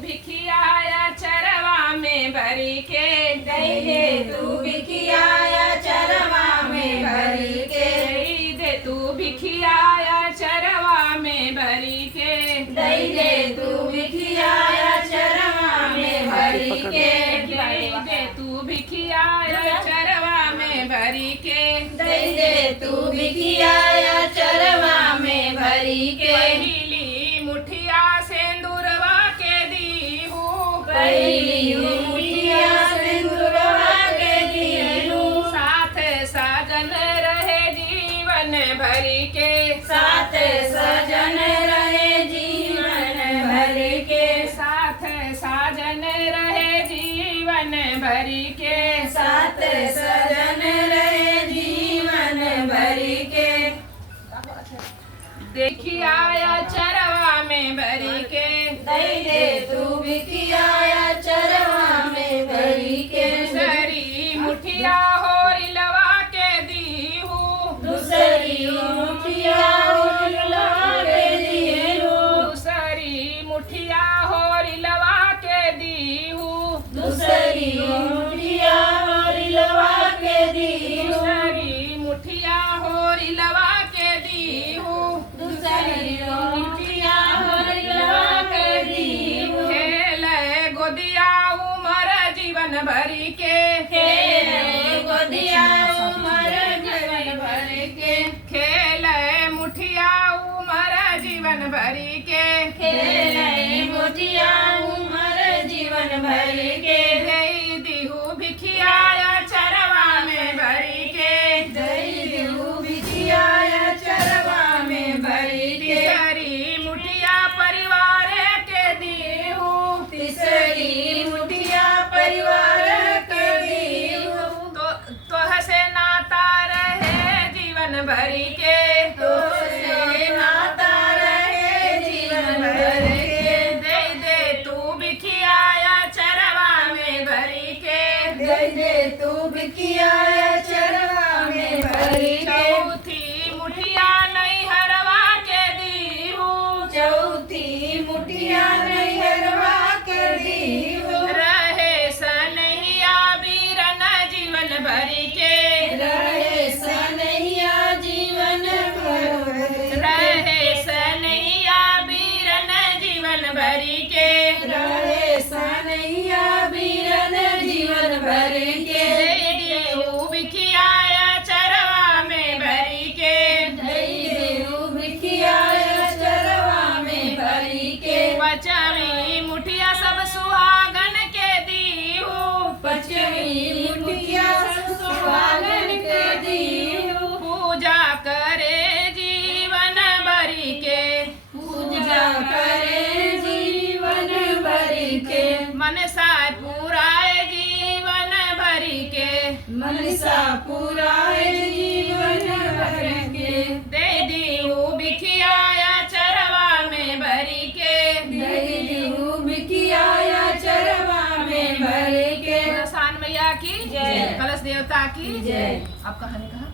भिखिया चरवा में भरी के, दई दे तू भिखिया चरवा में भरी के, दई दे तू भिखिया चरवा में भरी के, दई दे तू भिखिया चरवा में भरी के, दई दे तू भिखिया चरवा में भरी के, दई दे तू भिखिया चरवा में भरी के, पहली मुठिया सिंदूरवा के दीहू, पहली मुठिया सिंदूरवा के दीहू, साथ साजन रहे जीवन भरी के, साथ सजन रहे जीवन भरी के, साथ साजन रहे जीवन भरी के, साथ सजन रहे जीवन भरी के, देखिया चरवा में भरी के, दई दे तू भिखिया चरवा में भरी के, दूसरी मुठिया होरिलवा के दीहू, दूसरी मुठिया होरिलवा के दीहू, दूसरी मुठिया होरिलवा के दीहू, दूसरी मुठिया होरिलवा के दीहू, दूसरी मुठिया होरिलवा के दीहू, दूसरी मुठिया होरिलवा के दीहू, खेल गोदिया उमर जीवन भरी के, खेल गोदिया उमर जीवन भरी के, खेल मुठिया उमर जीवन भरी के, खेल मुठिया उमर जीवन भरी के, दई दीहू भिखिया चरवा में भरी के, दई देहू भिखिया चरवा में भरी के, तीसरी मुठिया परिवार के दीहू, तीसरी मुठिया परिवार के दीहू, तोह से नाता रहे जीवन भरी के, तो से नाता रहे जीवन भरी के, दे दे तू भिखिया चरवा में भरी के, दई दे तू भिखिया चरवा में भरी के, चौथी मुठिया नहीं हरवा के दीहू, चौथी मुठिया नैहरवा के दीहू, रहे सनहिया बीरन जीवन भरी के, रहे सनहिया जीवन भरी, रहे सनहिया बीरन जीवन भरी के, रहे सनहिया बीरन जीवन भरी के, देऊ भिखिया चरवा में भरी के, दई देहू भिखिया चरवा में भरी के, पचवी मुठिया सब सुहागन के दीहू, पचवी मुठिया सुहागन के दीहू, पूजा करे जीवन भरी के, पूजा करे जीवन भरी के, मनसा पुराए जीवन भरी के, मनसा पुराए जीवन भरी के, दे दीहू भिखिया चरवा में भरी के, दई देहू भिखिया चरवा में भरी के, सान मैया की जय। कलश देवता की जय। आप कहानी कहा